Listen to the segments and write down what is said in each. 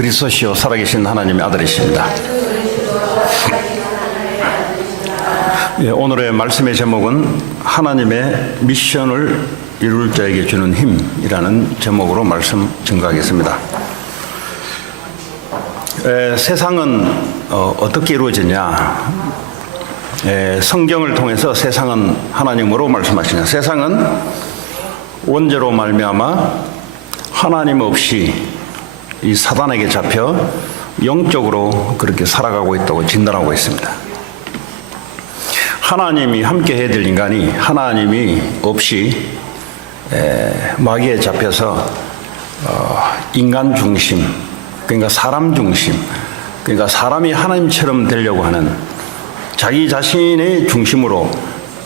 그리스도시요 살아계신 하나님의 아들이십니다. 오늘의 말씀의 제목은 하나님의 미션을 이룰 자에게 주는 힘이라는 제목으로 말씀 증거하겠습니다. 세상은 어떻게 이루어지냐? 성경을 통해서 세상은 하나님으로 말씀하시냐? 세상은 원죄로 말미암아 하나님 없이 이 사단에게 잡혀 영적으로 그렇게 살아가고 있다고 진단하고 있습니다. 하나님이 함께 해야 될 인간이 하나님이 없이 마귀에 잡혀서 인간 중심, 그러니까 사람 중심, 그러니까 사람이 하나님처럼 되려고 하는 자기 자신의 중심으로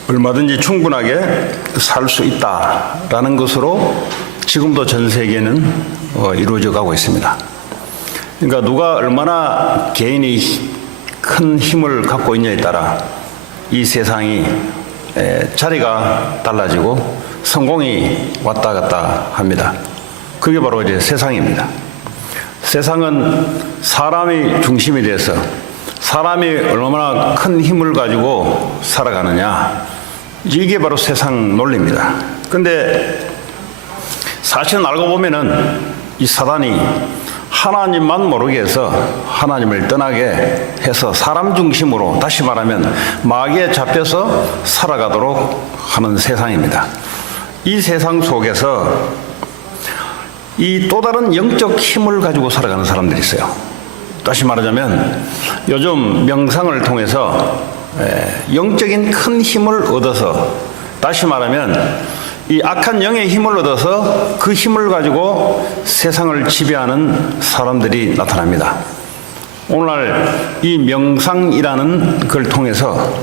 얼마든지 충분하게 살 수 있다라는 것으로 지금도 전 세계는 이루어져 가고 있습니다. 그러니까 누가 얼마나 개인이 큰 힘을 갖고 있냐에 따라 이 세상이 자리가 달라지고 성공이 왔다 갔다 합니다. 그게 바로 이제 세상입니다. 세상은 사람이 중심이 돼서 사람이 얼마나 큰 힘을 가지고 살아가느냐, 이게 바로 세상 논리입니다. 근데 사실은 알고 보면은 이 사단이 하나님만 모르게 해서 하나님을 떠나게 해서 사람 중심으로, 다시 말하면 마귀에 잡혀서 살아가도록 하는 세상입니다. 이 세상 속에서 이 또 다른 영적 힘을 가지고 살아가는 사람들이 있어요. 다시 말하자면 요즘 명상을 통해서 영적인 큰 힘을 얻어서, 다시 말하면 이 악한 영의 힘을 얻어서 그 힘을 가지고 세상을 지배하는 사람들이 나타납니다. 오늘날 이 명상이라는 걸 통해서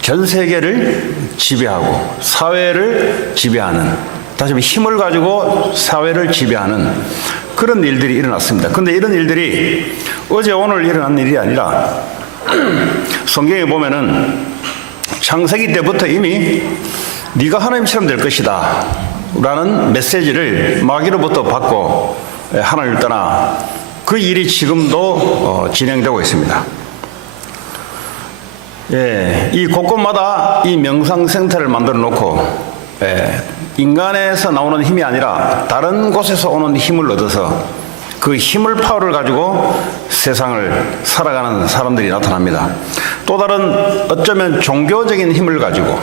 전 세계를 지배하고 사회를 지배하는, 다시 말해 힘을 가지고 사회를 지배하는 그런 일들이 일어났습니다. 그런데 이런 일들이 어제 오늘 일어난 일이 아니라 성경에 보면은 창세기 때부터 이미 네가 하나님처럼 될 것이다 라는 메시지를 마귀로부터 받고 하나님을 떠나 그 일이 지금도 진행되고 있습니다. 이 곳곳마다 이 명상센터를 만들어 놓고 인간에서 나오는 힘이 아니라 다른 곳에서 오는 힘을 얻어서 그 힘을, 파워를 가지고 세상을 살아가는 사람들이 나타납니다. 또 다른 어쩌면 종교적인 힘을 가지고,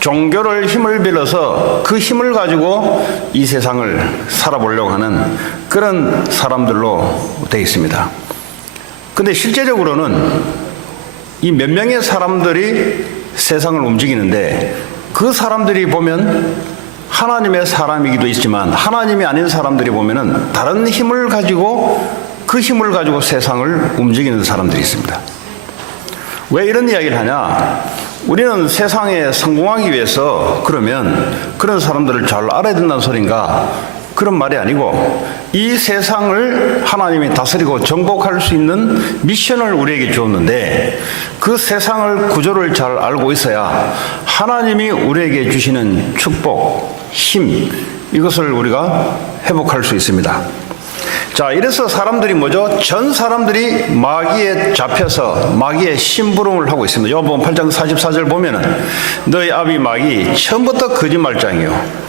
종교를 힘을 빌어서 그 힘을 가지고 이 세상을 살아보려고 하는 그런 사람들로 되어 있습니다. 근데 실제적으로는 이 몇 명의 사람들이 세상을 움직이는데 그 사람들이 보면 하나님의 사람이기도 있지만 하나님이 아닌 사람들이 보면은 다른 힘을 가지고, 그 힘을 가지고 세상을 움직이는 사람들이 있습니다. 왜 이런 이야기를 하냐? 우리는 세상에 성공하기 위해서 그러면 그런 사람들을 잘 알아야 된다는 소린가? 그런 말이 아니고, 이 세상을 하나님이 다스리고 정복할 수 있는 미션을 우리에게 주었는데 그 세상을 구조를 잘 알고 있어야 하나님이 우리에게 주시는 축복, 힘, 이것을 우리가 회복할 수 있습니다. 자, 이래서 사람들이 뭐죠? 전 사람들이 마귀에 잡혀서 마귀의 심부름을 하고 있습니다. 요한복음 8장 44절 보면은 너희 아비 마귀 처음부터 거짓말장이요.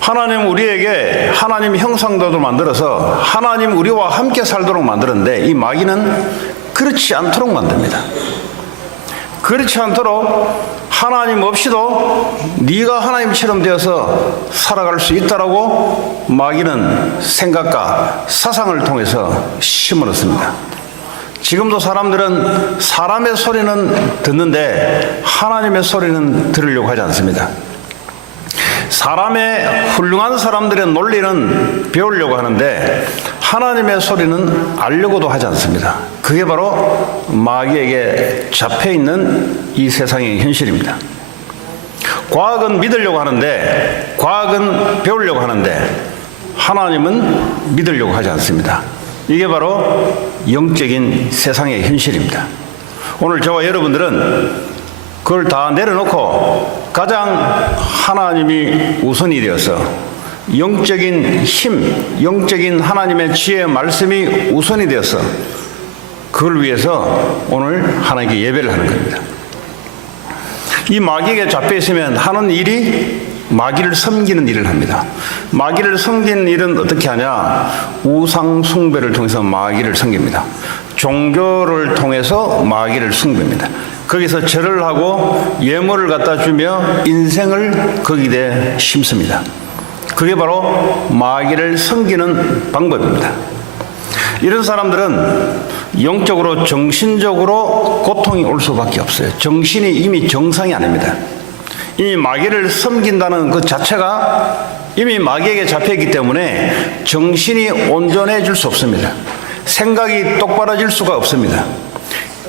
하나님 우리에게 하나님 형상대로 만들어서 하나님 우리와 함께 살도록 만들었는데 이 마귀는 그렇지 않도록 만듭니다. 그렇지 않도록 하나님 없이도 네가 하나님처럼 되어서 살아갈 수 있다라고 마귀는 생각과 사상을 통해서 심어놓습니다. 지금도 사람들은 사람의 소리는 듣는데 하나님의 소리는 들으려고 하지 않습니다. 사람의 훌륭한 사람들의 논리는 배우려고 하는데 하나님의 소리는 알려고도 하지 않습니다. 그게 바로 마귀에게 잡혀있는 이 세상의 현실입니다. 과학은 믿으려고 하는데, 과학은 배우려고 하는데 하나님은 믿으려고 하지 않습니다. 이게 바로 영적인 세상의 현실입니다. 오늘 저와 여러분들은 그걸 다 내려놓고 가장 하나님이 우선이 되어서 영적인 힘, 영적인 하나님의 지혜의 말씀이 우선이 되어서 그걸 위해서 오늘 하나님께 예배를 하는 겁니다. 이 마귀에게 잡혀 있으면 하는 일이 마귀를 섬기는 일을 합니다. 마귀를 섬기는 일은 어떻게 하냐? 우상 숭배를 통해서 마귀를 섬깁니다. 종교를 통해서 마귀를 숭배합니다. 거기서 절을 하고 예물을 갖다 주며 인생을 거기에 심습니다. 그게 바로 마귀를 섬기는 방법입니다. 이런 사람들은 영적으로 정신적으로 고통이 올 수밖에 없어요. 정신이 이미 정상이 아닙니다. 이미 마귀를 섬긴다는 그 자체가 이미 마귀에게 잡혀있기 때문에 정신이 온전해질 수 없습니다. 생각이 똑바로질 수가 없습니다.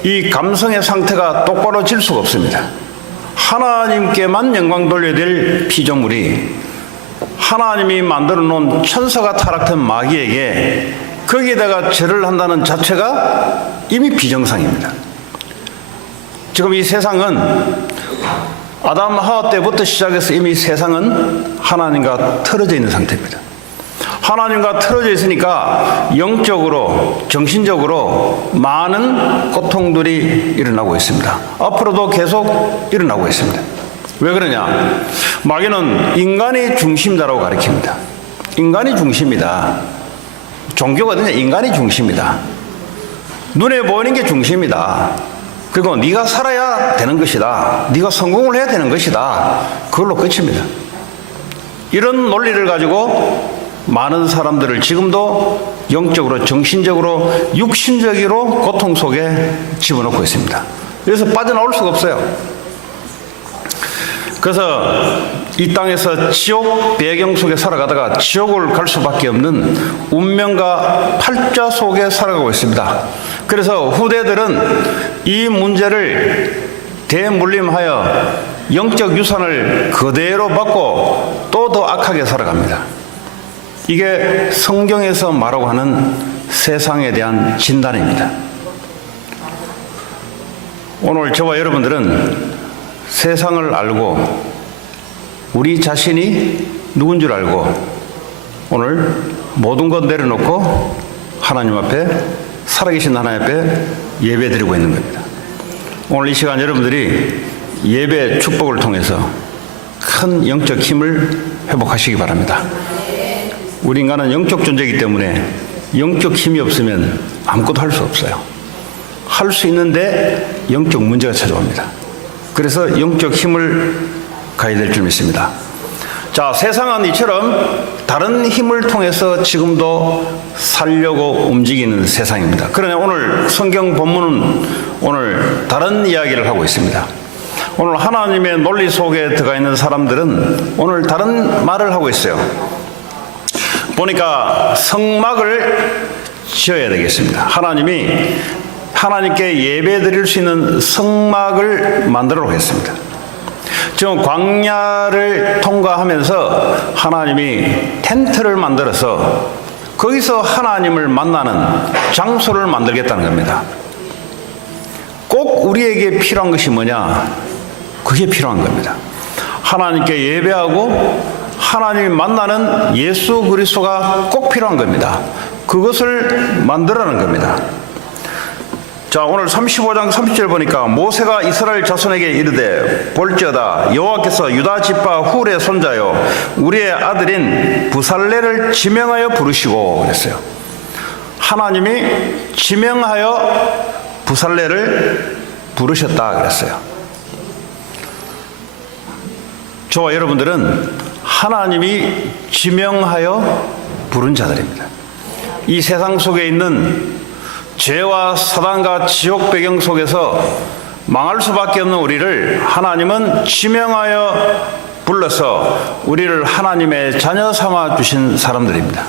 이 감성의 상태가 똑바로질 수가 없습니다. 하나님께만 영광 돌려야 될 피조물이 하나님이 만들어 놓은 천사가 타락한 마귀에게 거기에다가 절을 한다는 자체가 이미 비정상입니다. 지금 이 세상은 아담 하와 때부터 시작해서 이미 세상은 하나님과 틀어져 있는 상태입니다. 하나님과 틀어져 있으니까 영적으로 정신적으로 많은 고통들이 일어나고 있습니다. 앞으로도 계속 일어나고 있습니다. 왜 그러냐? 마귀는 인간이 중심자라고 가르칩니다. 인간이 중심이다. 종교가 어디냐? 인간이 중심이다. 눈에 보이는 게 중심이다. 그리고 네가 살아야 되는 것이다. 네가 성공을 해야 되는 것이다. 그걸로 끝입니다. 이런 논리를 가지고 많은 사람들을 지금도 영적으로, 정신적으로, 육신적으로 고통 속에 집어넣고 있습니다. 그래서 빠져나올 수가 없어요. 그래서 이 땅에서 지옥 배경 속에 살아가다가 지옥을 갈 수밖에 없는 운명과 팔자 속에 살아가고 있습니다. 그래서 후대들은 이 문제를 대물림하여 영적 유산을 그대로 받고 또 더 악하게 살아갑니다. 이게 성경에서 말하고 하는 세상에 대한 진단입니다. 오늘 저와 여러분들은 세상을 알고 우리 자신이 누군 줄 알고 오늘 모든 것 내려놓고 하나님 앞에, 살아계신 하나님 앞에 예배드리고 있는 겁니다. 오늘 이 시간 여러분들이 예배 축복을 통해서 큰 영적 힘을 회복하시기 바랍니다. 우리 인간은 영적 존재이기 때문에 영적 힘이 없으면 아무것도 할 수 없어요. 할 수 있는데 영적 문제가 찾아옵니다. 그래서 영적 힘을 가야 될 줄 믿습니다. 자, 세상은 이처럼 다른 힘을 통해서 지금도 살려고 움직이는 세상입니다. 그러나 오늘 성경 본문은 오늘 다른 이야기를 하고 있습니다. 오늘 하나님의 논리 속에 들어가 있는 사람들은 오늘 다른 말을 하고 있어요. 보니까 성막을 지어야 되겠습니다. 하나님이 하나님께 예배 드릴 수 있는 성막을 만들어 했습니다. 지금 광야를 통과하면서 하나님이 텐트를 만들어서 거기서 하나님을 만나는 장소를 만들겠다는 겁니다. 꼭 우리에게 필요한 것이 뭐냐? 그게 필요한 겁니다. 하나님께 예배하고 하나님이 만나는 예수 그리스도가 꼭 필요한 겁니다. 그것을 만들어내는 겁니다. 자, 오늘 35장 30절 보니까 모세가 이스라엘 자손에게 이르되 볼지어다 여호와께서 유다 지파 훌의 손자요 우리의 아들인 부살레를 지명하여 부르시고 그랬어요. 하나님이 지명하여 부살레를 부르셨다 그랬어요. 저와 여러분들은 하나님이 지명하여 부른 자들입니다. 이 세상 속에 있는 죄와 사단과 지옥 배경 속에서 망할 수밖에 없는 우리를 하나님은 지명하여 불러서 우리를 하나님의 자녀 삼아 주신 사람들입니다.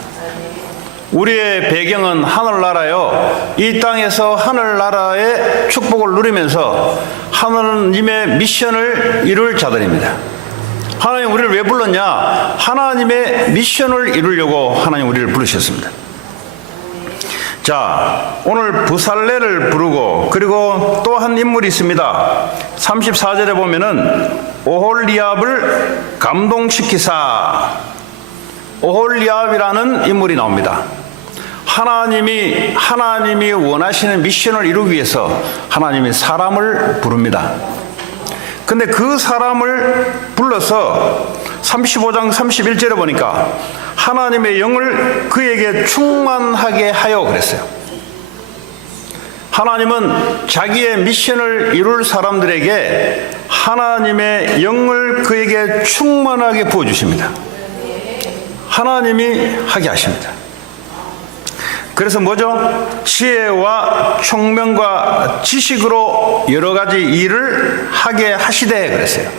우리의 배경은 하늘나라요. 이 땅에서 하늘나라의 축복을 누리면서 하나님의 미션을 이룰 자들입니다. 하나님 우리를 왜 불렀냐? 하나님의 미션을 이루려고 하나님 우리를 부르셨습니다. 자, 오늘 부살레를 부르고 그리고 또 한 인물이 있습니다. 34절에 보면은 오홀리압을 감동시키사 오홀리압이라는 인물이 나옵니다. 하나님이 원하시는 미션을 이루기 위해서 하나님이 사람을 부릅니다. 근데 그 사람을 불러서 35장 31절에 보니까 하나님의 영을 그에게 충만하게 하여 그랬어요. 하나님은 자기의 미션을 이룰 사람들에게 하나님의 영을 그에게 충만하게 부어주십니다. 하나님이 하게 하십니다. 그래서 뭐죠? 지혜와 총명과 지식으로 여러 가지 일을 하게 하시되 그랬어요.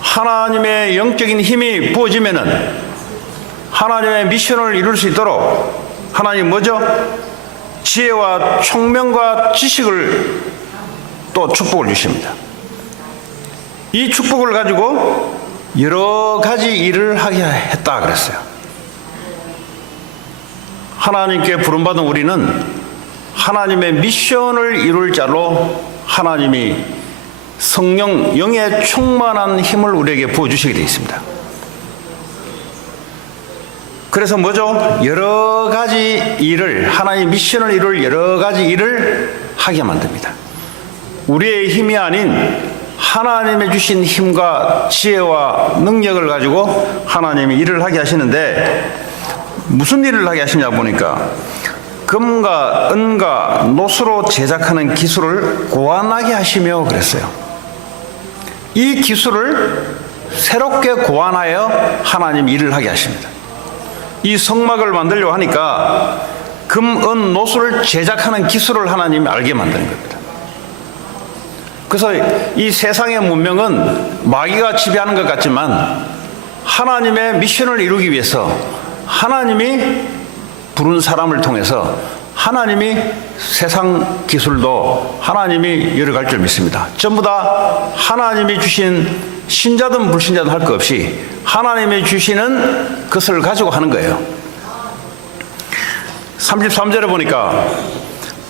하나님의 영적인 힘이 부어지면은 하나님의 미션을 이룰 수 있도록 하나님 뭐죠? 지혜와 총명과 지식을 또 축복을 주십니다. 이 축복을 가지고 여러 가지 일을 하게 했다 그랬어요. 하나님께 부름받은 우리는 하나님의 미션을 이룰 자로 하나님이 성령, 영의 충만한 힘을 우리에게 부어주시게 되어 있습니다. 그래서 뭐죠? 여러 가지 일을, 하나님의 미션을 이룰 여러 가지 일을 하게 만듭니다. 우리의 힘이 아닌 하나님의 주신 힘과 지혜와 능력을 가지고 하나님이 일을 하게 하시는데 무슨 일을 하게 하시냐 보니까 금과 은과 노수로 제작하는 기술을 고안하게 하시며 그랬어요. 이 기술을 새롭게 고안하여 하나님 일을 하게 하십니다. 이 성막을 만들려고 하니까 금, 은, 노수를 제작하는 기술을 하나님이 알게 만드는 겁니다. 그래서 이 세상의 문명은 마귀가 지배하는 것 같지만 하나님의 미션을 이루기 위해서 하나님이 부른 사람을 통해서 하나님이 세상 기술도 하나님이 열어갈 줄 믿습니다. 전부 다 하나님이 주신 신자든 불신자든 할 것 없이 하나님이 주시는 것을 가지고 하는 거예요. 33절에 보니까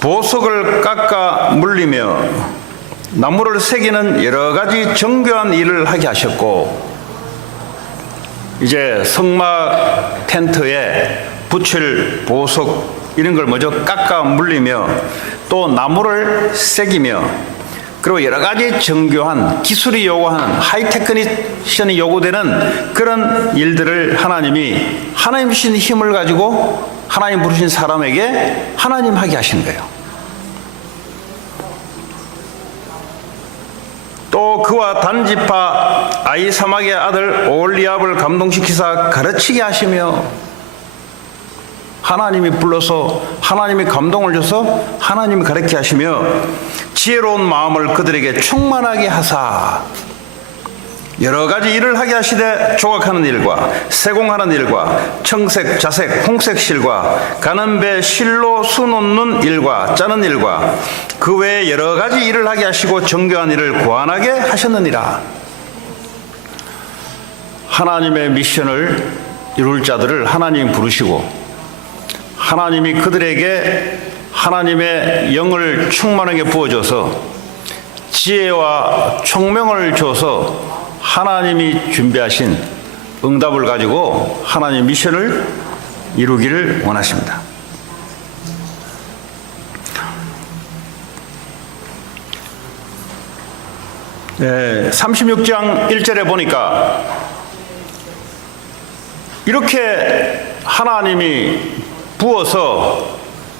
보석을 깎아 물리며 나무를 새기는 여러 가지 정교한 일을 하게 하셨고, 이제 성막 텐트에 붙일 보석 이런 걸 먼저 깎아 물리며 또 나무를 새기며 그리고 여러 가지 정교한 기술이 요구하는 하이테크니션이 요구되는 그런 일들을 하나님이 하나님 주신 힘을 가지고 하나님 부르신 사람에게 하나님 하게 하신 거예요. 또 그와 단지파 아히사막의 아들 오홀리압을 감동시키사 가르치게 하시며, 하나님이 불러서 하나님이 감동을 줘서 하나님이 가르치게 하시며 지혜로운 마음을 그들에게 충만하게 하사 여러 가지 일을 하게 하시되 조각하는 일과 세공하는 일과 청색, 자색, 홍색 실과 가는 배 실로 수 놓는 일과 짜는 일과 그 외에 여러 가지 일을 하게 하시고 정교한 일을 고안하게 하셨느니라. 하나님의 미션을 이룰 자들을 하나님이 부르시고 하나님이 그들에게 하나님의 영을 충만하게 부어줘서 지혜와 총명을 줘서 하나님이 준비하신 응답을 가지고 하나님 미션을 이루기를 원하십니다. 네, 36장 1절에 보니까 이렇게 하나님이 부어서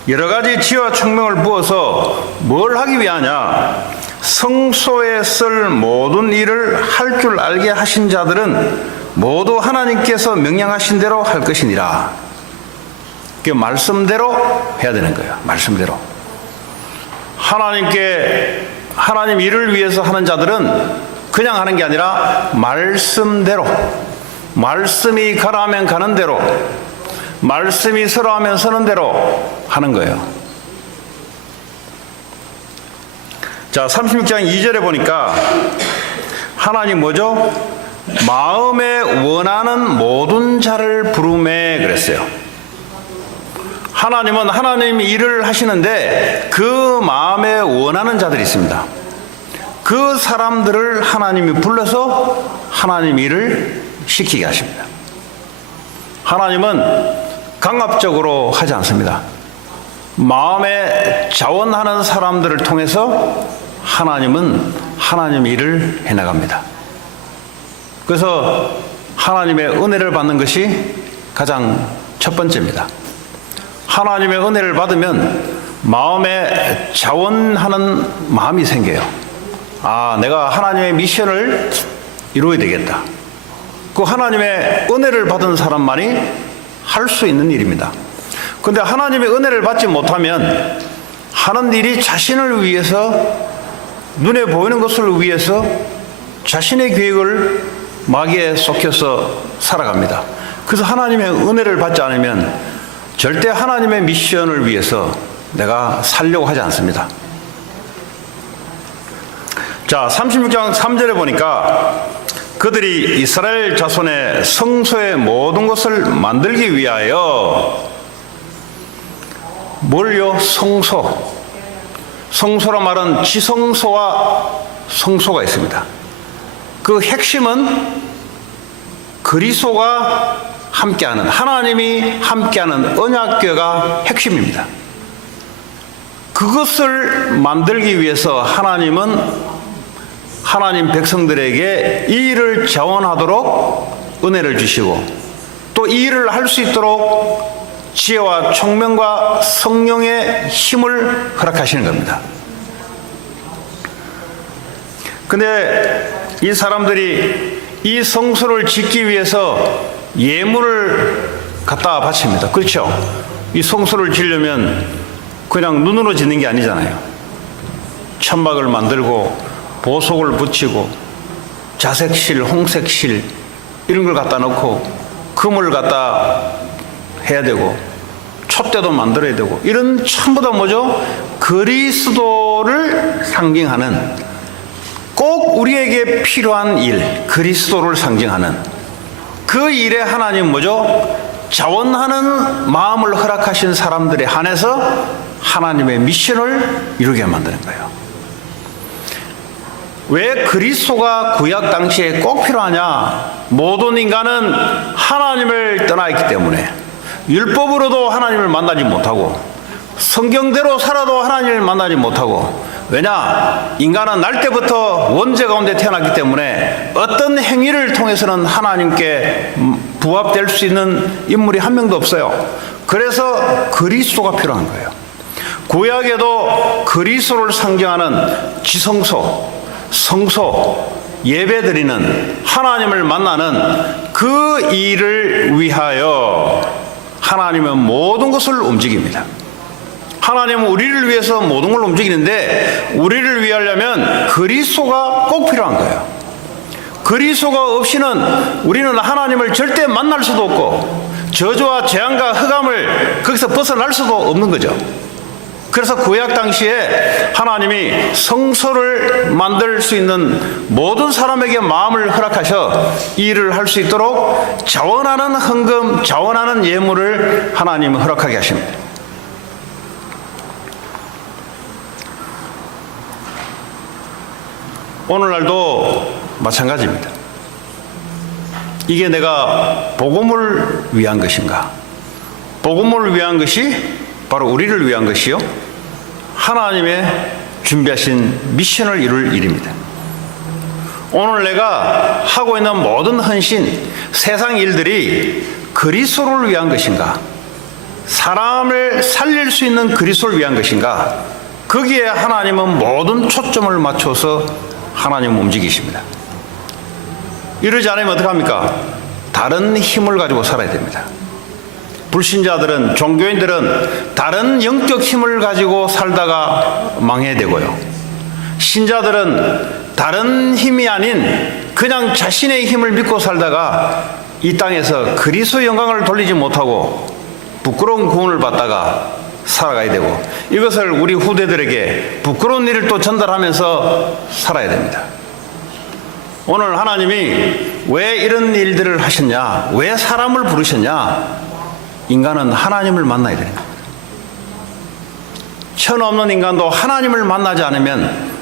여러 가지 지혜와 총명을 부어서 뭘 하기 위하냐? 성소에 쓸 모든 일을 할 줄 알게 하신 자들은 모두 하나님께서 명령하신 대로 할 것이니라. 그 말씀대로 해야 되는 거예요. 말씀대로. 하나님 일을 위해서 하는 자들은 그냥 하는 게 아니라 말씀대로, 말씀이 가라 하면 가는 대로, 말씀이 서라 하면 서는 대로 하는 거예요. 자, 36장 2절에 보니까 하나님 뭐죠? 마음에 원하는 모든 자를 부르매 그랬어요. 하나님은 하나님 일을 하시는데 그 마음에 원하는 자들이 있습니다. 그 사람들을 하나님이 불러서 하나님 일을 시키게 하십니다. 하나님은 강압적으로 하지 않습니다. 마음에 자원하는 사람들을 통해서 하나님은 하나님 일을 해나갑니다. 그래서 하나님의 은혜를 받는 것이 가장 첫 번째입니다. 하나님의 은혜를 받으면 마음에 자원하는 마음이 생겨요. 아, 내가 하나님의 미션을 이루어야 되겠다. 그 하나님의 은혜를 받은 사람만이 할 수 있는 일입니다. 그런데 하나님의 은혜를 받지 못하면 하는 일이 자신을 위해서, 눈에 보이는 것을 위해서 자신의 계획을 마귀에 속여서 살아갑니다. 그래서 하나님의 은혜를 받지 않으면 절대 하나님의 미션을 위해서 내가 살려고 하지 않습니다. 자, 36장 3절에 보니까 그들이 이스라엘 자손의 성소의 모든 것을 만들기 위하여 뭘요? 성소. 성소란 말은 지성소와 성소가 있습니다. 그 핵심은 그리스도가 함께하는, 하나님이 함께하는 언약궤가 핵심입니다. 그것을 만들기 위해서 하나님은 하나님 백성들에게 이 일을 자원하도록 은혜를 주시고, 또 이 일을 할 수 있도록 지혜와 총명과 성령의 힘을 허락하시는 겁니다. 근데 이 사람들이 이 성소를 짓기 위해서 예물을 갖다 바칩니다. 그렇죠? 이 성소를 지으려면 그냥 눈으로 짓는 게 아니잖아요. 천막을 만들고 보석을 붙이고 자색실, 홍색실 이런 걸 갖다 놓고 금을 갖다 해야 되고 촛대도 만들어야 되고, 이런 전부 다 뭐죠? 그리스도를 상징하는, 꼭 우리에게 필요한 일, 그리스도를 상징하는 그 일에 하나님 뭐죠? 자원하는 마음을 허락하신 사람들에 한해서 하나님의 미션을 이루게 만드는 거예요. 왜 그리스도가 구약 당시에 꼭 필요하냐? 모든 인간은 하나님을 떠나 있기 때문에 율법으로도 하나님을 만나지 못하고 성경대로 살아도 하나님을 만나지 못하고, 왜냐? 인간은 날 때부터 원죄 가운데 태어났기 때문에 어떤 행위를 통해서는 하나님께 부합될 수 있는 인물이 한 명도 없어요. 그래서 그리스도가 필요한 거예요. 구약에도 그리스도를 상징하는 지성소, 성소, 예배드리는, 하나님을 만나는 그 일을 위하여 하나님은 모든 것을 움직입니다. 하나님은 우리를 위해서 모든 걸 움직이는데, 우리를 위하려면 그리스도가 꼭 필요한 거예요. 그리스도가 없이는 우리는 하나님을 절대 만날 수도 없고 저주와 재앙과 흑암을 거기서 벗어날 수도 없는 거죠. 그래서 구약 당시에 하나님이 성소를 만들 수 있는 모든 사람에게 마음을 허락하셔 이 일을 할 수 있도록 자원하는 헌금, 자원하는 예물을 하나님은 허락하게 하십니다. 오늘날도 마찬가지입니다. 이게 내가 복음을 위한 것인가? 복음을 위한 것이 바로 우리를 위한 것이요, 하나님의 준비하신 미션을 이룰 일입니다. 오늘 내가 하고 있는 모든 헌신, 세상 일들이 그리스도를 위한 것인가? 사람을 살릴 수 있는 그리스도를 위한 것인가? 거기에 하나님은 모든 초점을 맞춰서 하나님은 움직이십니다. 이러지 않으면 어떡합니까? 다른 힘을 가지고 살아야 됩니다. 불신자들은, 종교인들은 다른 영적 힘을 가지고 살다가 망해야 되고요, 신자들은 다른 힘이 아닌 그냥 자신의 힘을 믿고 살다가 이 땅에서 그리스도의 영광을 돌리지 못하고 부끄러운 구원을 받다가 살아가야 되고, 이것을 우리 후대들에게 부끄러운 일을 또 전달하면서 살아야 됩니다. 오늘 하나님이 왜 이런 일들을 하셨냐? 왜 사람을 부르셨냐? 인간은 하나님을 만나야 되는 겁니다. 천없는 인간도 하나님을 만나지 않으면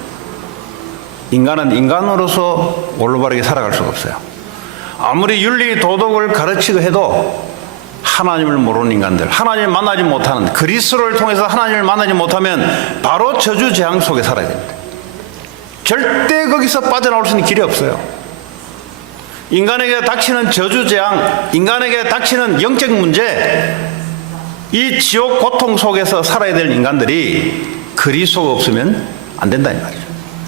인간은 인간으로서 올바르게 살아갈 수가 없어요. 아무리 윤리 도덕을 가르치고 해도 하나님을 모르는 인간들, 하나님을 만나지 못하는, 그리스도를 통해서 하나님을 만나지 못하면 바로 저주 재앙 속에 살아야 됩니다. 절대 거기서 빠져나올 수 있는 길이 없어요. 인간에게 닥치는 저주 재앙, 인간에게 닥치는 영적 문제, 이 지옥 고통 속에서 살아야 될 인간들이 그리스도가 없으면 안 된다 이 말이죠.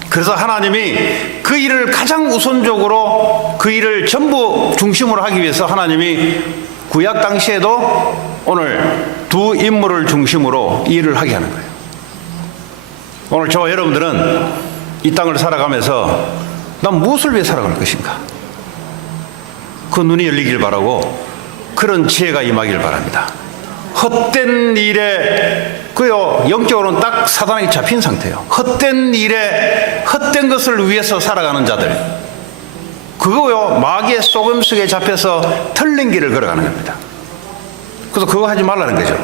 그래서 하나님이 그 일을 가장 우선적으로, 그 일을 전부 중심으로 하기 위해서 하나님이 구약 당시에도 오늘 두 인물을 중심으로 이 일을 하게 하는 거예요. 오늘 저와 여러분들은 이 땅을 살아가면서 난 무엇을 위해 살아갈 것인가? 그 눈이 열리길 바라고 그런 지혜가 임하길 바랍니다. 헛된 일에, 그요, 영적으로는 딱 사단에게 잡힌 상태예요. 헛된 일에, 헛된 것을 위해서 살아가는 자들, 그거요, 마귀의 속임 속에 잡혀서 틀린 길을 걸어가는 겁니다. 그래서 그거 하지 말라는 거죠.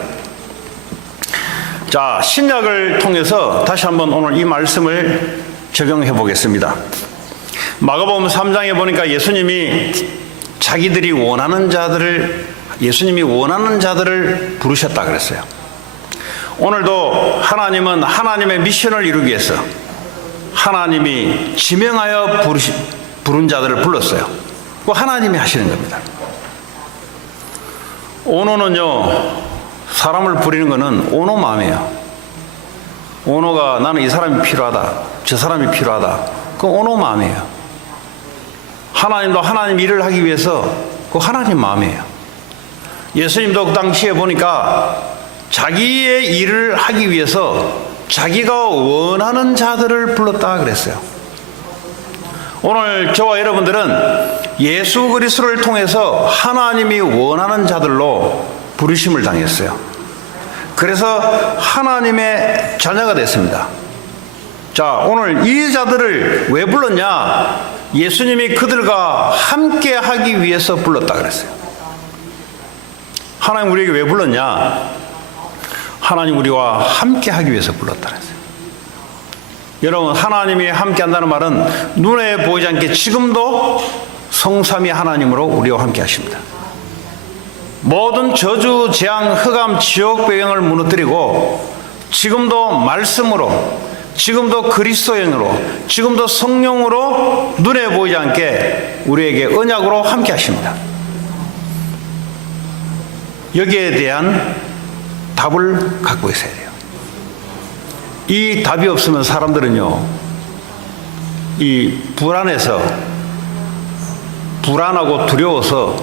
자, 신약을 통해서 다시 한번 오늘 이 말씀을 적용해 보겠습니다. 마가복음 3장에 보니까 예수님이 자기들이 원하는 자들을, 예수님이 원하는 자들을 부르셨다 그랬어요. 오늘도 하나님은 하나님의 미션을 이루기 위해서 하나님이 지명하여 부른 자들을 불렀어요. 그거 하나님이 하시는 겁니다. 오노는요, 사람을 부리는 것은 오노 마음이에요. 오노가 나는 이 사람이 필요하다, 저 사람이 필요하다, 그거 오노 마음이에요. 하나님도 하나님 일을 하기 위해서 그거 하나님 마음이에요. 예수님도 그 당시에 보니까 자기의 일을 하기 위해서 자기가 원하는 자들을 불렀다 그랬어요. 오늘 저와 여러분들은 예수 그리스도를 통해서 하나님이 원하는 자들로 부르심을 당했어요. 그래서 하나님의 자녀가 됐습니다. 자, 오늘 이 자들을 왜 불렀냐? 예수님이 그들과 함께 하기 위해서 불렀다 그랬어요. 하나님 우리에게 왜 불렀냐? 하나님 우리와 함께 하기 위해서 불렀다 그랬어요. 여러분, 하나님이 함께 한다는 말은 눈에 보이지 않게 지금도 성삼위 하나님으로 우리와 함께 하십니다. 모든 저주, 재앙, 흑암, 지옥 배경을 무너뜨리고 지금도 말씀으로, 지금도 그리스도의 영으로, 지금도 성령으로 눈에 보이지 않게 우리에게 언약으로 함께 하십니다. 여기에 대한 답을 갖고 있어야 돼요. 이 답이 없으면 사람들은요, 이 불안하고 두려워서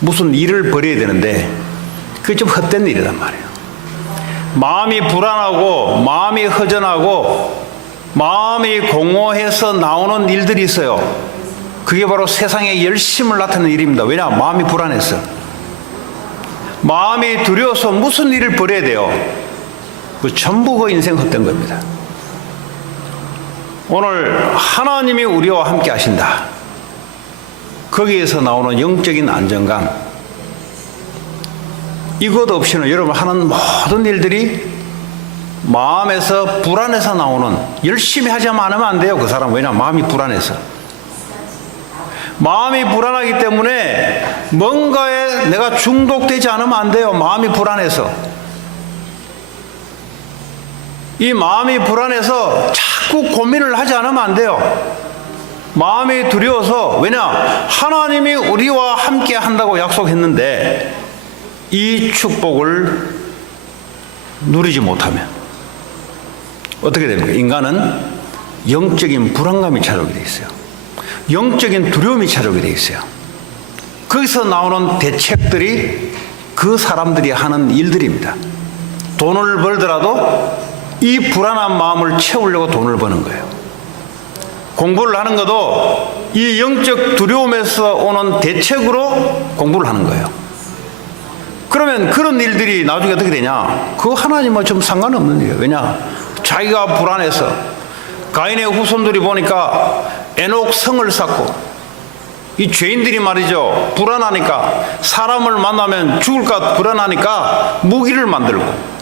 무슨 일을 벌여야 되는데 그게 좀 헛된 일이란 말이에요. 마음이 불안하고 마음이 허전하고 마음이 공허해서 나오는 일들이 있어요. 그게 바로 세상의 열심을 나타내는 일입니다. 왜냐? 마음이 불안해서, 마음이 두려워서 무슨 일을 벌여야 돼요. 그 전부 그 인생 헛된 겁니다. 오늘 하나님이 우리와 함께 하신다. 거기에서 나오는 영적인 안정감, 이것 없이는 여러분 하는 모든 일들이 마음에서 불안해서 나오는, 열심히 하지만 않으면 안 돼요. 그 사람. 왜냐? 마음이 불안해서. 마음이 불안하기 때문에 뭔가에 내가 중독되지 않으면 안 돼요. 마음이 불안해서. 이 마음이 불안해서 자꾸 고민을 하지 않으면 안 돼요. 마음이 두려워서. 왜냐? 하나님이 우리와 함께 한다고 약속했는데 이 축복을 누리지 못하면 어떻게 됩니까? 인간은 영적인 불안감이 찾아오게 돼 있어요. 영적인 두려움이 찾아오게 돼 있어요. 거기서 나오는 대책들이 그 사람들이 하는 일들입니다. 돈을 벌더라도 이 불안한 마음을 채우려고 돈을 버는 거예요. 공부를 하는 것도 이 영적 두려움에서 오는 대책으로 공부를 하는 거예요. 그러면 그런 일들이 나중에 어떻게 되냐? 그거 하나님과 좀 상관없는 일이에요. 왜냐? 자기가 불안해서. 가인의 후손들이 보니까 에녹 성을 쌓고, 이 죄인들이 말이죠, 불안하니까, 사람을 만나면 죽을까 불안하니까 무기를 만들고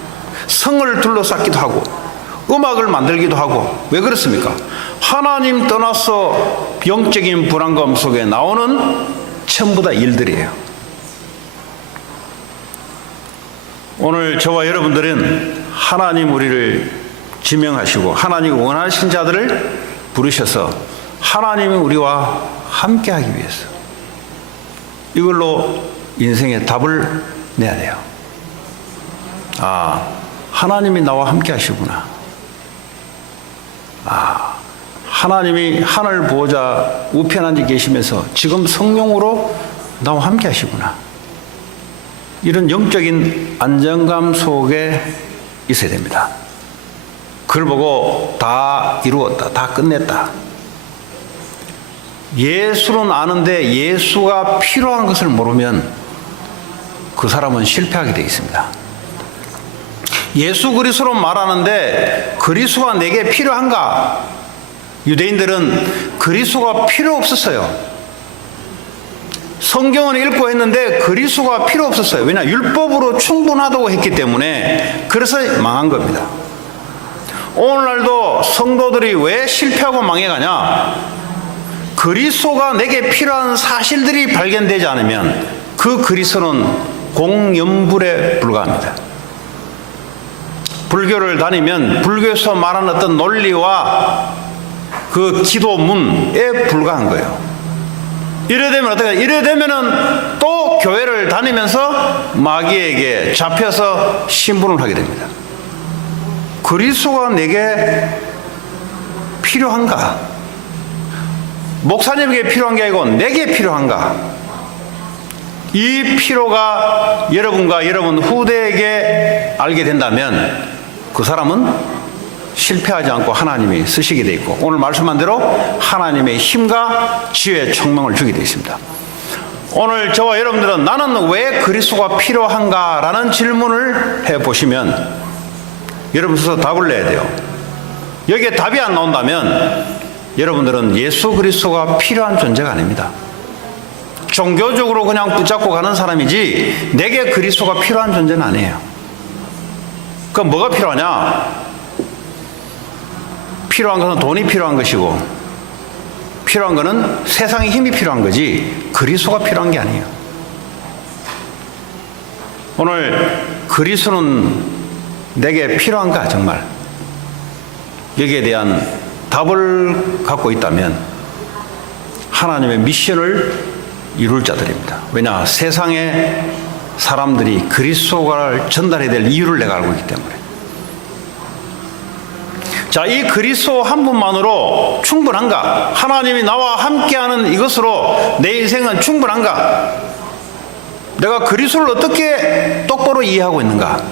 성을 둘러쌌기도 하고 음악을 만들기도 하고. 왜 그렇습니까? 하나님 떠나서 영적인 불안감 속에 나오는 전부 다 일들이에요. 오늘 저와 여러분들은 하나님 우리를 지명하시고 하나님이 원하신 자들을 부르셔서 하나님이 우리와 함께하기 위해서 이걸로 인생의 답을 내야 돼요. 아, 하나님이 나와 함께 하시구나. 아, 하나님이 하늘 보호자 우편한 데 계시면서 지금 성령으로 나와 함께 하시구나. 이런 영적인 안정감 속에 있어야 됩니다. 그걸 보고 다 이루었다, 다 끝냈다. 예수는 아는데 예수가 필요한 것을 모르면 그 사람은 실패하게 되어 있습니다. 예수 그리스도로 말하는데 그리스도가 내게 필요한가? 유대인들은 그리스도가 필요 없었어요. 성경은 읽고 했는데 그리스도가 필요 없었어요. 왜냐? 율법으로 충분하다고 했기 때문에. 그래서 망한 겁니다. 오늘날도 성도들이 왜 실패하고 망해가냐? 그리스도가 내게 필요한 사실들이 발견되지 않으면 그 그리스도는 공연불에 불과합니다. 불교를 다니면 불교에서 말하는 어떤 논리와 그 기도문에 불과한 거예요. 이래 되면 어떻게? 이래 되면은 또 교회를 다니면서 마귀에게 잡혀서 신분을 하게 됩니다. 그리스도가 내게 필요한가? 목사님에게 필요한 게 아니고 내게 필요한가? 이 필요가 여러분과 여러분 후대에게 알게 된다면 그 사람은 실패하지 않고 하나님이 쓰시게 되어 있고 오늘 말씀한 대로 하나님의 힘과 지혜의 총명을 주게 되어 있습니다. 오늘 저와 여러분들은 나는 왜 그리스도가 필요한가? 라는 질문을 해보시면 여러분 스스로 답을 내야 돼요. 여기에 답이 안 나온다면 여러분들은 예수 그리스도가 필요한 존재가 아닙니다. 종교적으로 그냥 붙잡고 가는 사람이지 내게 그리스도가 필요한 존재는 아니에요. 그럼 뭐가 필요하냐? 필요한 것은 돈이 필요한 것이고 필요한 것은 세상의 힘이 필요한 거지 그리스도가 필요한 게 아니에요. 오늘 그리스도는 내게 필요한가? 정말 여기에 대한 답을 갖고 있다면 하나님의 미션을 이룰 자들입니다. 왜냐? 세상에 사람들이 그리스도를 전달해야 될 이유를 내가 알고 있기 때문에. 자, 이 그리스도 한 분만으로 충분한가? 하나님이 나와 함께하는 이것으로 내 인생은 충분한가? 내가 그리스도를 어떻게 똑바로 이해하고 있는가?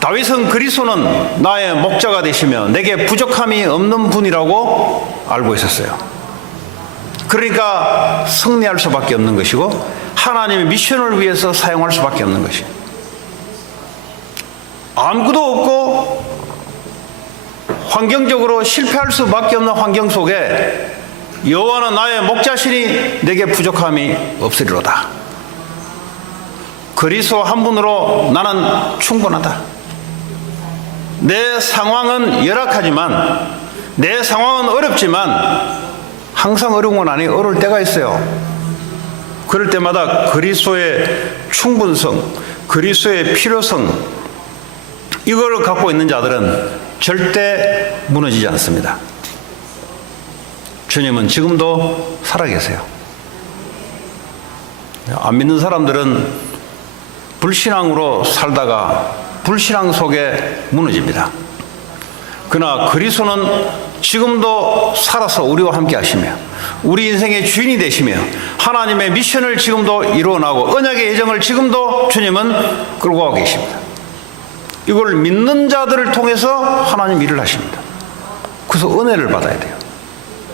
다윗은 그리스도는 나의 목자가 되시며 내게 부족함이 없는 분이라고 알고 있었어요. 그러니까 승리할 수밖에 없는 것이고 하나님의 미션을 위해서 사용할 수밖에 없는 것이에요. 아무것도 없고 환경적으로 실패할 수밖에 없는 환경 속에 여호와는 나의 목자시니 내게 부족함이 없으리로다. 그리스도 한 분으로 나는 충분하다. 내 상황은 열악하지만 내 상황은 어렵지만 항상 어려운 건 아니에요. 어려울 때가 있어요. 그럴 때마다 그리스도의 충분성, 그리스도의 필요성 이걸 갖고 있는 자들은 절대 무너지지 않습니다. 주님은 지금도 살아계세요. 안 믿는 사람들은 불신앙으로 살다가 불신앙 속에 무너집니다. 그러나 그리스도는 지금도 살아서 우리와 함께 하시며 우리 인생의 주인이 되시며 하나님의 미션을 지금도 이루어나고 언약의 예정을 지금도 주님은 끌고 가고 계십니다. 이걸 믿는 자들을 통해서 하나님 일을 하십니다. 그래서 은혜를 받아야 돼요.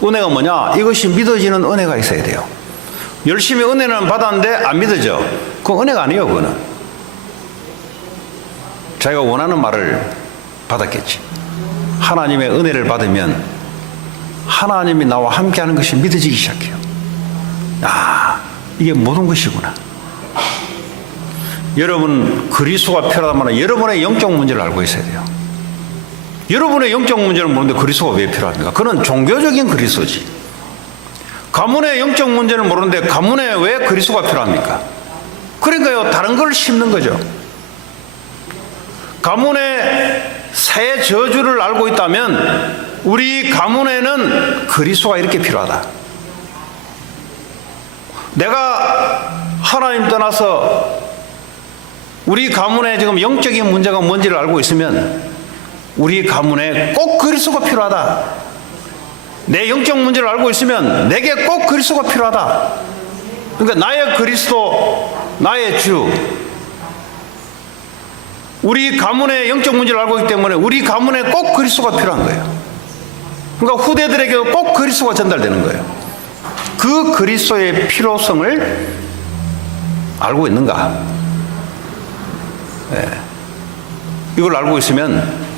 은혜가 뭐냐? 이것이 믿어지는 은혜가 있어야 돼요. 열심히 은혜는 받았는데 안 믿어져. 그건 은혜가 아니에요. 그거는 자기가 원하는 말을 받았겠지. 하나님의 은혜를 받으면 하나님이 나와 함께하는 것이 믿어지기 시작해요. 아, 이게 모든 것이구나. 여러분 그리스도가 필요하다면 여러분의 영적 문제를 알고 있어야 돼요. 여러분의 영적 문제를 모르는데 그리스도가 왜 필요합니까? 그건 종교적인 그리스도지. 가문의 영적 문제를 모르는데 가문에 왜 그리스도가 필요합니까? 그러니까요, 다른 걸 심는 거죠. 가문의 새 저주를 알고 있다면 우리 가문에는 그리스도가 이렇게 필요하다. 내가 하나님 떠나서 우리 가문에 지금 영적인 문제가 뭔지를 알고 있으면 우리 가문에 꼭 그리스도가 필요하다. 내 영적 문제를 알고 있으면 내게 꼭 그리스도가 필요하다. 그러니까 나의 그리스도, 나의 주. 우리 가문의 영적 문제를 알고 있기 때문에 우리 가문에 꼭 그리스도가 필요한 거예요. 그러니까 후대들에게 꼭 그리스도가 전달되는 거예요. 그 그리스도의 필요성을 알고 있는가? 네. 이걸 알고 있으면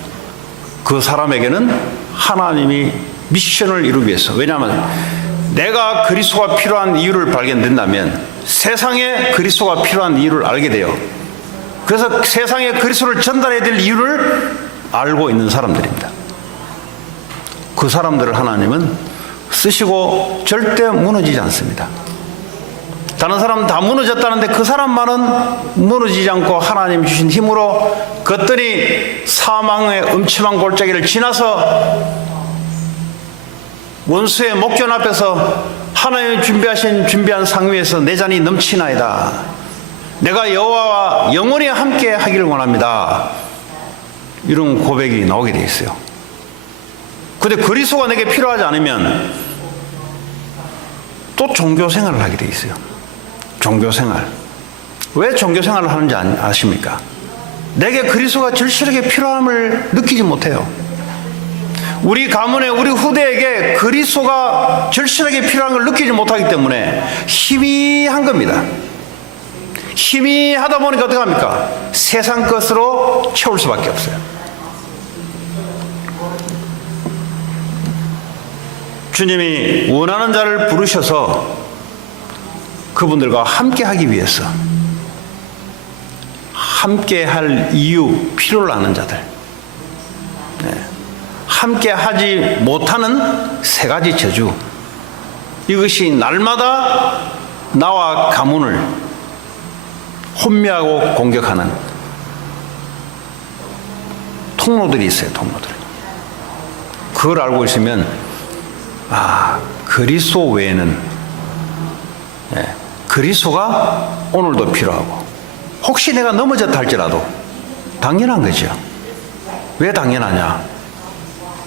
그 사람에게는 하나님이 미션을 이루기 위해서, 왜냐하면 내가 그리스도가 필요한 이유를 발견된다면 세상에 그리스도가 필요한 이유를 알게 돼요. 그래서 세상에 그리스도를 전달해야 될 이유를 알고 있는 사람들입니다. 그 사람들을 하나님은 쓰시고 절대 무너지지 않습니다. 다른 사람 다 무너졌다는데 그 사람만은 무너지지 않고 하나님 주신 힘으로 걷더니 사망의 음침한 골짜기를 지나서 원수의 목전 앞에서 하나님이 준비한 상 위에서 내 잔이 넘치나이다. 내가 여호와와 영원히 함께 하기를 원합니다. 이런 고백이 나오게 돼 있어요. 근데 그리스도가 내게 필요하지 않으면 또 종교 생활을 하게 돼 있어요. 종교 생활. 왜 종교 생활을 하는지 아십니까? 내게 그리스도가 절실하게 필요함을 느끼지 못해요. 우리 가문에 우리 후대에게 그리스도가 절실하게 필요한 걸 느끼지 못하기 때문에 희미한 겁니다. 희미하다 보니까 어떻게 합니까? 세상 것으로 채울 수밖에 없어요. 주님이 원하는 자를 부르셔서 그분들과 함께 하기 위해서 함께 할 이유, 필요를 아는 자들, 함께 하지 못하는 세 가지 저주, 이것이 날마다 나와 가문을 혼미하고 공격하는 통로들이 있어요. 통로들. 그걸 알고 있으면 그리스도 외에는 그리스도가 오늘도 필요하고, 혹시 내가 넘어졌다 할지라도 당연한 거죠. 왜 당연하냐?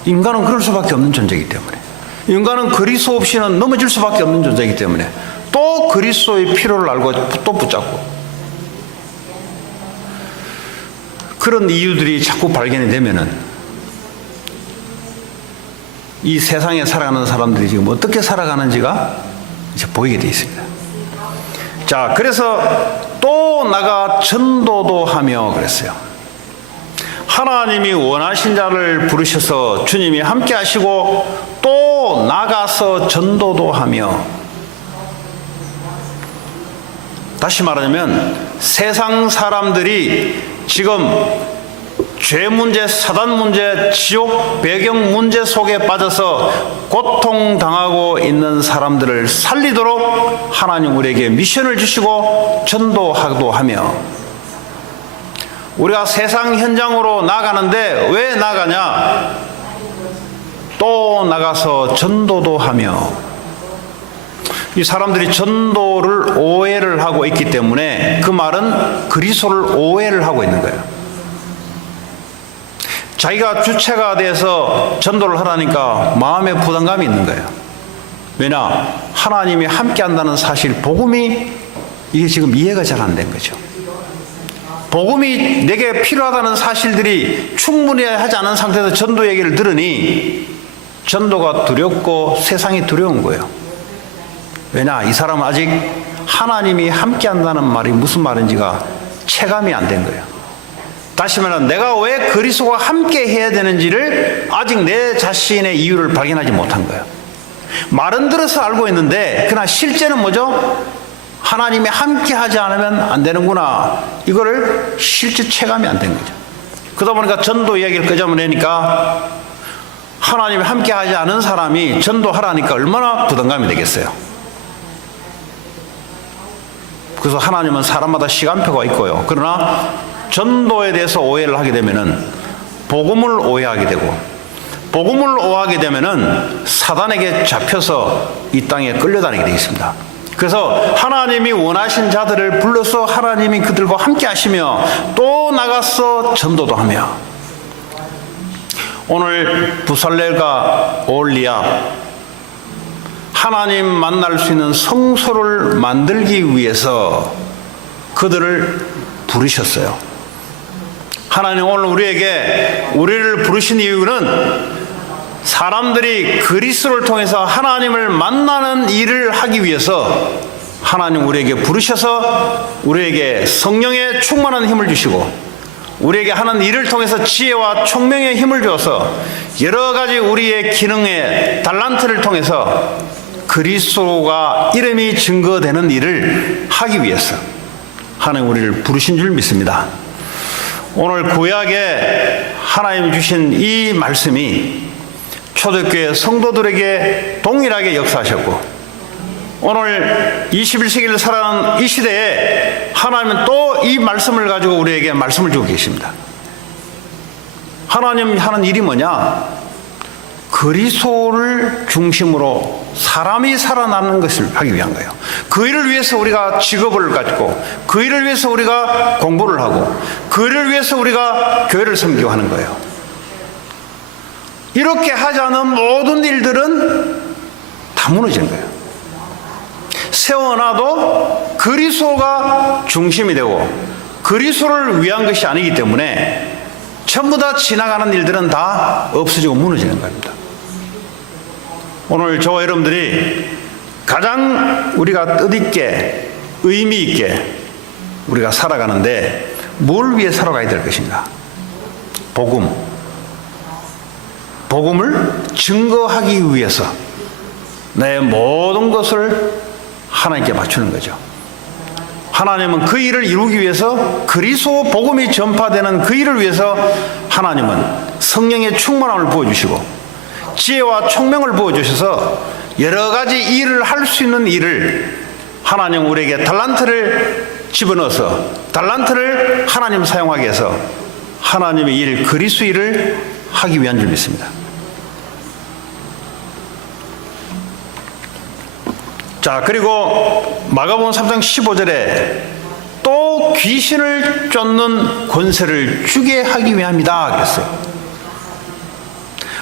인간은 그럴 수밖에 없는 존재이기 때문에, 인간은 그리스도 없이는 넘어질 수밖에 없는 존재이기 때문에 또 그리스도의 필요를 알고 또 붙잡고, 그런 이유들이 자꾸 발견이 되면은 이 세상에 살아가는 사람들이 지금 어떻게 살아가는지가 이제 보이게 되어 있습니다. 자, 그래서 또 나가 전도도 하며 그랬어요. 하나님이 원하신 자를 부르셔서 주님이 함께 하시고 또 나가서 전도도 하며, 다시 말하자면 세상 사람들이 지금 죄 문제, 사단 문제, 지옥 배경 문제 속에 빠져서 고통당하고 있는 사람들을 살리도록 하나님 우리에게 미션을 주시고 전도하기도 하며, 우리가 세상 현장으로 나가는데 왜 나가냐? 또 나가서 전도도 하며, 이 사람들이 전도를 오해를 하고 있기 때문에 그 말은 그리스도를 오해를 하고 있는 거예요. 자기가 주체가 돼서 전도를 하라니까 마음에 부담감이 있는 거예요. 왜냐? 하나님이 함께 한다는 사실, 복음이 이게 지금 이해가 잘 안 된 거죠. 복음이 내게 필요하다는 사실들이 충분히 하지 않은 상태에서 전도 얘기를 들으니 전도가 두렵고 세상이 두려운 거예요. 왜냐? 이 사람은 아직 하나님이 함께 한다는 말이 무슨 말인지가 체감이 안 된 거예요. 다시 말하면 내가 왜 그리스도와 함께 해야 되는지를 아직 내 자신의 이유를 발견하지 못한 거예요. 말은 들어서 알고 있는데 그러나 실제는 뭐죠? 하나님이 함께 하지 않으면 안 되는구나, 이거를 실제 체감이 안 된 거죠. 그러다 보니까 전도 이야기를 끄집어내니까 하나님이 함께 하지 않은 사람이 전도하라니까 얼마나 부담감이 되겠어요. 그래서 하나님은 사람마다 시간표가 있고요. 그러나 전도에 대해서 오해를 하게 되면은 복음을 오해하게 되고, 복음을 오해하게 되면은 사단에게 잡혀서 이 땅에 끌려다니게 되겠습니다. 그래서 하나님이 원하신 자들을 불러서 하나님이 그들과 함께 하시며 또 나가서 전도도 하며, 오늘 부살렐과 올리압, 하나님 만날 수 있는 성소를 만들기 위해서 그들을 부르셨어요. 하나님 오늘 우리를 부르신 이유는 사람들이 그리스도를 통해서 하나님을 만나는 일을 하기 위해서 하나님 우리에게 부르셔서 우리에게 성령의 충만한 힘을 주시고, 우리에게 하는 일을 통해서 지혜와 총명의 힘을 주어서 여러 가지 우리의 기능의 달란트를 통해서 그리스도가 이름이 증거되는 일을 하기 위해서 하나님 우리를 부르신 줄 믿습니다. 오늘 구약에 하나님 주신 이 말씀이 초대교회 성도들에게 동일하게 역사하셨고, 오늘 21세기를 살아가는 이 시대에 하나님은 또 이 말씀을 가지고 우리에게 말씀을 주고 계십니다. 하나님 하는 일이 뭐냐? 그리스도를 중심으로 사람이 살아남는 것을 하기 위한 거예요. 그 일을 위해서 우리가 직업을 갖고, 그 일을 위해서 우리가 공부를 하고, 그 일을 위해서 우리가 교회를 섬기고 하는 거예요. 이렇게 하지 않은 모든 일들은 다 무너지는 거예요. 세워놔도 그리스도가 중심이 되고 그리스도를 위한 것이 아니기 때문에 전부 다 지나가는 일들은 다 없어지고 무너지는 겁니다. 오늘 저와 여러분들이 가장 우리가 뜻있게 의미 있게 우리가 살아가는데 뭘 위해 살아가야 될 것인가? 복음을 증거하기 위해서 내 모든 것을 하나님께 맞추는 거죠. 하나님은 그 일을 이루기 위해서, 그리스도 복음이 전파되는 그 일을 위해서 하나님은 성령의 충만함을 부어주시고 지혜와 총명을 부어주셔서 여러 가지 일을 할 수 있는 일을 하나님 우리에게 달란트를 집어넣어서 달란트를 하나님 사용하게 해서 하나님의 일, 그리스도 일을 하기 위한 줄 믿습니다. 자, 그리고 마가복음 3장 15절에 또 귀신을 쫓는 권세를 주게 하기 위함이다 그랬어요.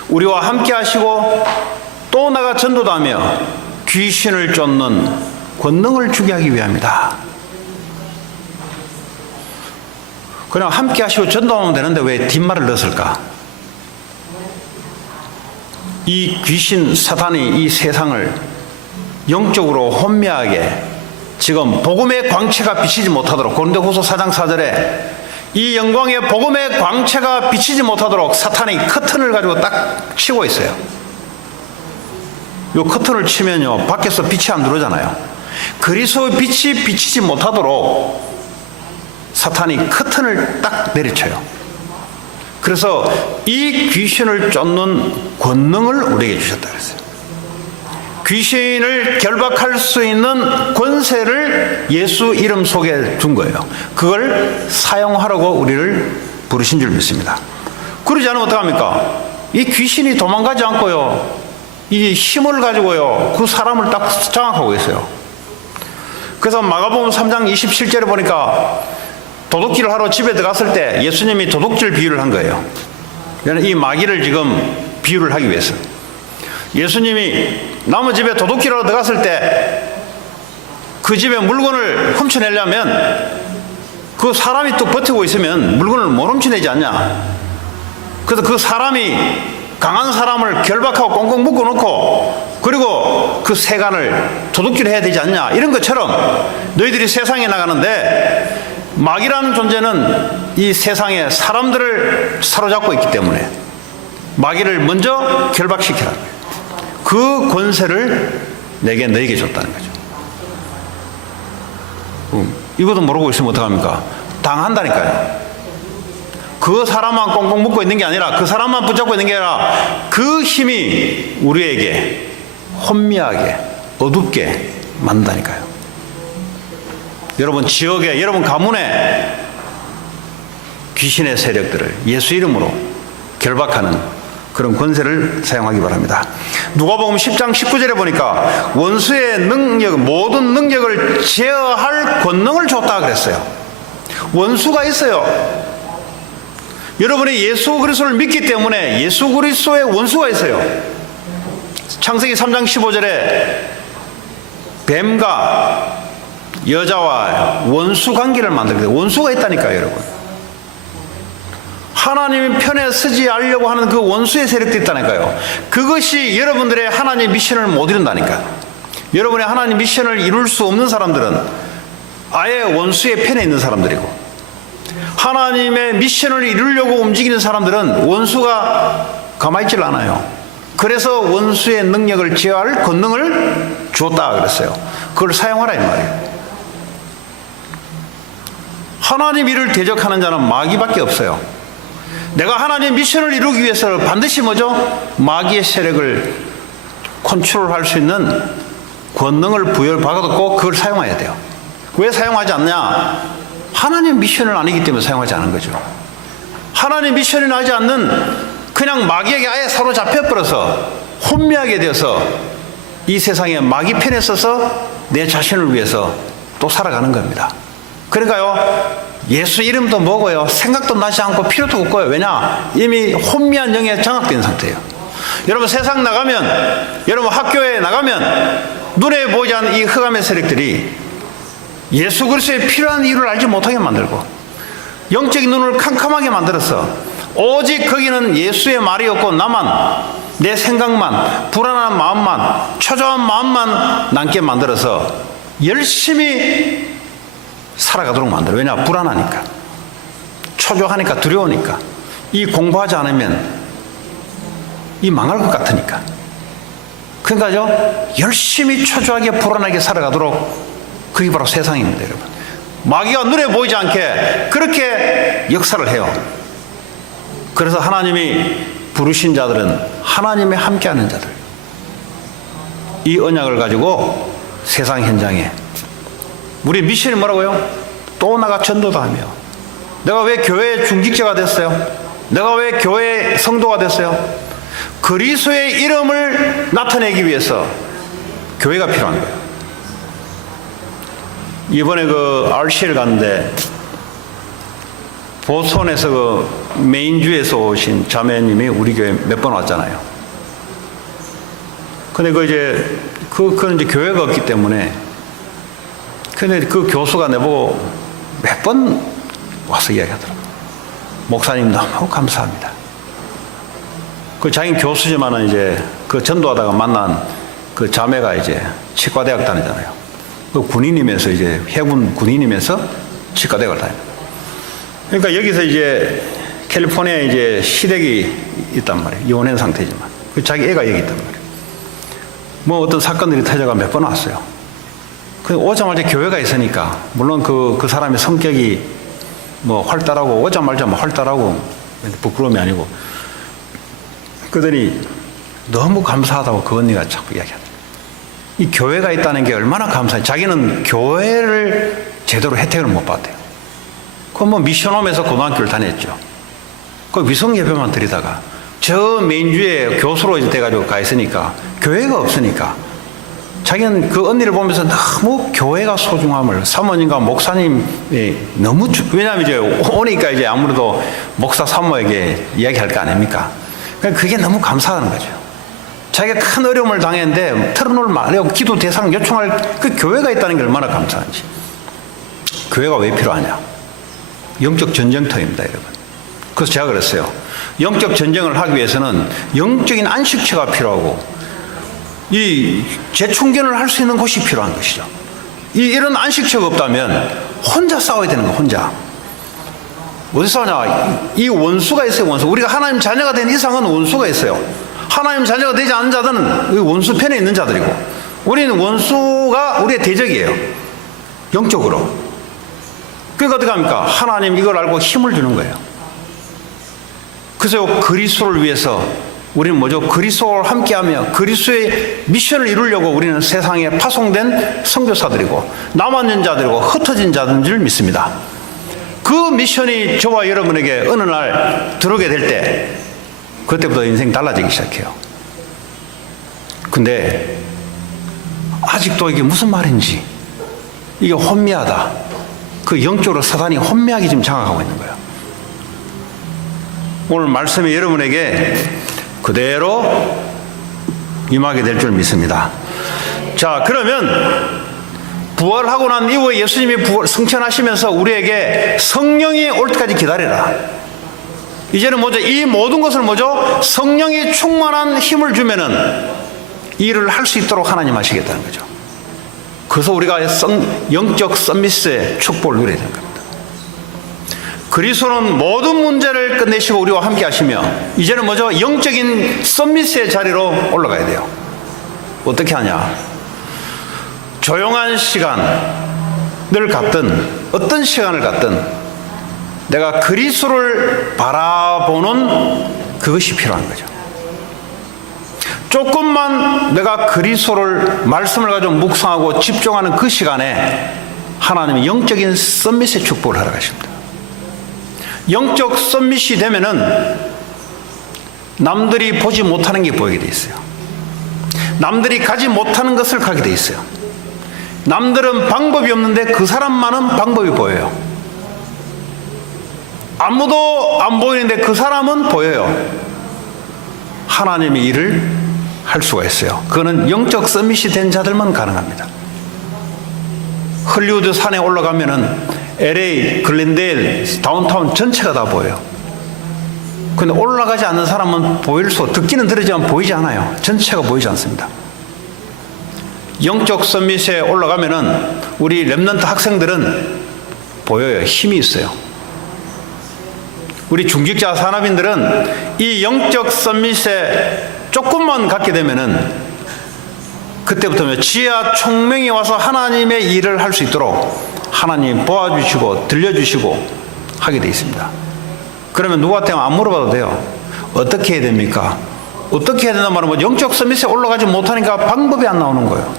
우리와 함께 하시고 또 나가 전도도 하며 귀신을 쫓는 권능을 주게 하기 위함이다. 그냥 함께 하시고 전도하면 되는데 왜 뒷말을 넣었을까? 이 귀신 사탄이 이 세상을 영적으로 혼미하게 지금 복음의 광채가 비치지 못하도록, 고린도후서 4장 4절에 이 영광의 복음의 광채가 비치지 못하도록 사탄이 커튼을 가지고 딱 치고 있어요. 이 커튼을 치면요 밖에서 빛이 안 들어오잖아요. 그리스도의 빛이 비치지 못하도록 사탄이 커튼을 딱 내리쳐요. 그래서 이 귀신을 쫓는 권능을 우리에게 주셨다 그랬어요. 귀신을 결박할 수 있는 권세를 예수 이름 속에 준 거예요. 그걸 사용하라고 우리를 부르신 줄 믿습니다. 그러지 않으면 어떡합니까? 이 귀신이 도망가지 않고요, 이 힘을 가지고요 그 사람을 딱 장악하고 있어요. 그래서 마가복음 3장 27절에 보니까 도둑질을 하러 집에 들어갔을 때 예수님이 도둑질 비유를 한 거예요. 이 마귀를 지금 비유를 하기 위해서. 예수님이 남의 집에 도둑질하러 들어갔을 때 그 집에 물건을 훔쳐내려면 그 사람이 또 버티고 있으면 물건을 못 훔쳐내지 않냐. 그래서 그 사람이 강한 사람을 결박하고 꽁꽁 묶어놓고 그리고 그 세간을 도둑질을 해야 되지 않냐. 이런 것처럼 너희들이 세상에 나가는데 마귀라는 존재는 이 세상에 사람들을 사로잡고 있기 때문에 마귀를 먼저 결박시키라. 그 권세를 너에게 줬다는 거죠. 이것도 모르고 있으면 어떡합니까? 당한다니까요. 그 사람만 꽁꽁 묶고 있는 게 아니라, 그 사람만 붙잡고 있는 게 아니라 그 힘이 우리에게 혼미하게 어둡게 만든다니까요. 여러분 지역에, 여러분 가문에 귀신의 세력들을 예수 이름으로 결박하는 그런 권세를 사용하기 바랍니다. 누가복음 10장 19절에 보니까 원수의 능력, 모든 능력을 제어할 권능을 줬다 그랬어요. 원수가 있어요. 여러분이 예수 그리스도를 믿기 때문에 예수 그리스도의 원수가 있어요. 창세기 3장 15절에 뱀과 여자와 원수 관계를 만들게 돼요. 원수가 있다니까요, 여러분. 하나님 편에 서지 않으려고 하는 그 원수의 세력도 있다니까요. 그것이 여러분들의 하나님 미션을 못 이룬다니까. 여러분의 하나님 미션을 이룰 수 없는 사람들은 아예 원수의 편에 있는 사람들이고, 하나님의 미션을 이루려고 움직이는 사람들은 원수가 가만히 있질 않아요. 그래서 원수의 능력을 제어할 권능을 줬다 그랬어요. 그걸 사용하라 이 말이에요. 하나님 일을 대적하는 자는 마귀밖에 없어요. 내가 하나님 미션을 이루기 위해서 반드시 뭐죠? 마귀의 세력을 컨트롤할 수 있는 권능을 부여받았고 그걸 사용해야 돼요. 왜 사용하지 않냐? 하나님 미션을 아니기 때문에 사용하지 않은 거죠. 하나님 미션을 하지 않는 그냥 마귀에게 아예 사로잡혀버려서 혼미하게 되어서 이 세상에 마귀 편에 서서 내 자신을 위해서 또 살아가는 겁니다. 그러니까요, 예수 이름도 뭐고요, 생각도 나지 않고 필요도 없고요. 왜냐? 이미 혼미한 영에 장악된 상태예요. 여러분 세상 나가면, 여러분 학교에 나가면 눈에 보이지 않는 이 흑암의 세력들이 예수 그리스도의 필요한 이유를 알지 못하게 만들고 영적인 눈을 캄캄하게 만들어서 오직 거기는 예수의 말이 없고 나만, 내 생각만, 불안한 마음만, 초조한 마음만 남게 만들어서 열심히 살아가도록 만들어요. 왜냐? 불안하니까, 초조하니까, 두려우니까, 이 공부하지 않으면 이 망할 것 같으니까. 그러니까요, 열심히 초조하게 불안하게 살아가도록, 그게 바로 세상입니다, 여러분. 마귀가 눈에 보이지 않게 그렇게 역사를 해요. 그래서 하나님이 부르신 자들은 하나님의 함께하는 자들, 이 언약을 가지고 세상 현장에, 우리 미션이 뭐라고요? 또 나가 전도다 하며, 내가 왜 교회의 중직자가 됐어요? 내가 왜 교회의 성도가 됐어요? 그리스도의 이름을 나타내기 위해서 교회가 필요한 거예요. 이번에 그 RC를 갔는데 보스턴에서 그 메인주에서 오신 자매님이 우리 교회 몇 번 왔잖아요. 근데 그건 이제 교회가 없기 때문에, 근데 그 교수가 내보고 몇 번 와서 이야기하더라고요. 목사님 너무 감사합니다. 그 자기는 교수지만은 이제 그 전도하다가 만난 그 자매가 이제 치과대학 다니잖아요. 그 군인이면서 이제 해군 군인이면서 치과대학을 다녀요. 그러니까 여기서 이제 캘리포니아에 이제 시댁이 있단 말이에요. 이혼한 상태지만. 자기 애가 여기 있단 말이에요. 뭐 어떤 사건들이 터져가 몇 번 왔어요. 그 오자마자 교회가 있으니까, 물론 그 사람의 성격이 뭐 활달하고, 오자마자 뭐 활달하고 부끄러움이 아니고, 그러더니 너무 감사하다고 그 언니가 자꾸 이야기하더라고요. 이 교회가 있다는 게 얼마나 감사해. 자기는 교회를 제대로 혜택을 못 받대요. 그 뭐 미션홈에서 고등학교를 다녔죠. 그 위성 예배만 드리다가 저 메인주에 교수로 이제 돼가지고 가 있으니까, 교회가 없으니까 자기는 그 언니를 보면서 너무 교회가 소중함을, 사모님과 목사님이 너무 왜냐하면 이제 오니까 이제 아무래도 목사 사모에게 이야기할 거 아닙니까? 그러니까 그게 너무 감사하는 거죠. 자기가 큰 어려움을 당했는데 털어놓을 말이고 기도 대상 요청할 그 교회가 있다는 게 얼마나 감사한지. 교회가 왜 필요하냐? 영적 전쟁터입니다, 여러분. 그래서 제가 그랬어요. 영적 전쟁을 하기 위해서는 영적인 안식처가 필요하고, 이 재충전을 할 수 있는 곳이 필요한 것이죠. 이런 안식처가 없다면 혼자 싸워야 되는 거야, 혼자. 어디서 싸우냐? 이 원수가 있어요, 원수. 우리가 하나님 자녀가 된 이상은 원수가 있어요. 하나님 자녀가 되지 않은 자들은 원수 편에 있는 자들이고, 우리는 원수가 우리의 대적이에요, 영적으로. 그러니까 어떻게 합니까? 하나님 이걸 알고 힘을 주는 거예요. 그래서 그리스도를 위해서 우리는 뭐죠? 그리스도와 함께하며 그리스도의 미션을 이루려고 우리는 세상에 파송된 선교사들이고 남아있는 자들이고 흩어진 자들인 줄 믿습니다. 그 미션이 저와 여러분에게 어느 날 들어오게 될 때 그때부터 인생이 달라지기 시작해요. 근데 아직도 이게 무슨 말인지 이게 혼미하다. 그 영적으로 사단이 혼미하게 지금 장악하고 있는 거예요. 오늘 말씀이 여러분에게 그대로 임하게 될 줄 믿습니다. 자, 그러면 부활하고 난 이후에 예수님이 승천하시면서 우리에게 성령이 올 때까지 기다려라. 이제는 뭐죠? 이 모든 것을 뭐죠? 성령이 충만한 힘을 주면은 일을 할 수 있도록 하나님 하시겠다는 거죠. 그래서 우리가 영적 서밋의 축복을 누려야 되는 겁니다. 그리스도는 모든 문제를 끝내시고 우리와 함께 하시며 이제는 뭐죠? 영적인 서밋의 자리로 올라가야 돼요. 어떻게 하냐? 조용한 시간을 갖든 어떤 시간을 갖든 내가 그리스도를 바라보는 그것이 필요한 거죠. 조금만 내가 그리스도를 말씀을 가지고 묵상하고 집중하는 그 시간에 하나님이 영적인 서밋의 축복을 하러 가십니다. 영적 서밋이 되면은 남들이 보지 못하는 게 보이게 돼 있어요. 남들이 가지 못하는 것을 가게 돼 있어요. 남들은 방법이 없는데 그 사람만은 방법이 보여요. 아무도 안 보이는데 그 사람은 보여요. 하나님의 일을 할 수가 있어요. 그거는 영적 서밋이 된 자들만 가능합니다. 헐리우드 산에 올라가면은 LA, 글렌데일, 다운타운 전체가 다 보여요. 근데 올라가지 않는 사람은 듣기는 들리지만 보이지 않아요. 전체가 보이지 않습니다. 영적 서밋에 올라가면은 우리 렘넌트 학생들은 보여요. 힘이 있어요. 우리 중직자 산업인들은 이 영적 서밋에 조금만 갖게 되면은 그때부터 지혜와 총명이 와서 하나님의 일을 할 수 있도록 하나님 도와주시고 들려주시고 하게 되어 있습니다. 그러면 누구한테 안 물어봐도 돼요. 어떻게 해야 됩니까? 어떻게 해야 된단 말은 뭐 영적 서밋에 올라가지 못하니까 방법이 안 나오는 거예요.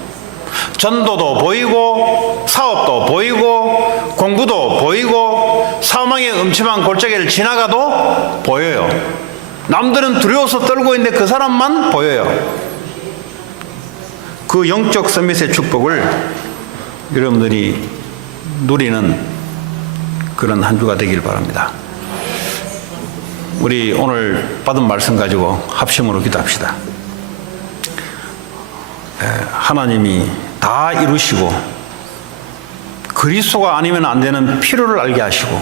전도도 보이고 사업도 보이고 공부도 보이고 사망의 음침한 골짜기를 지나가도 보여요. 남들은 두려워서 떨고 있는데 그 사람만 보여요. 그 영적 서밋의 축복을 여러분들이 누리는 그런 한 주가 되길 바랍니다. 우리 오늘 받은 말씀 가지고 합심으로 기도합시다. 하나님이 다 이루시고 그리스도가 아니면 안 되는 필요를 알게 하시고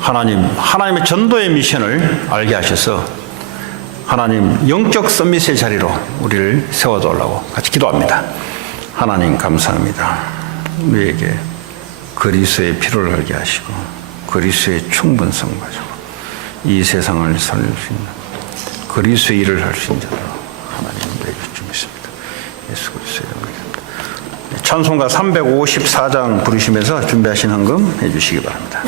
하나님의 전도의 미션을 알게 하셔서 하나님 영적 서밋의 자리로 우리를 세워달라고 같이 기도합니다. 하나님 감사합니다. 우리에게 그리스도의 필요를 알게 하시고 그리스도의 충분성 가지고 이 세상을 살릴 수 있는 그리스도의 일을 할 수 있는 자로 하나님 되게 주십니다. 예수 그리스도의 이름으로 찬송가 354장 부르시면서 준비하신 헌금 해주시기 바랍니다.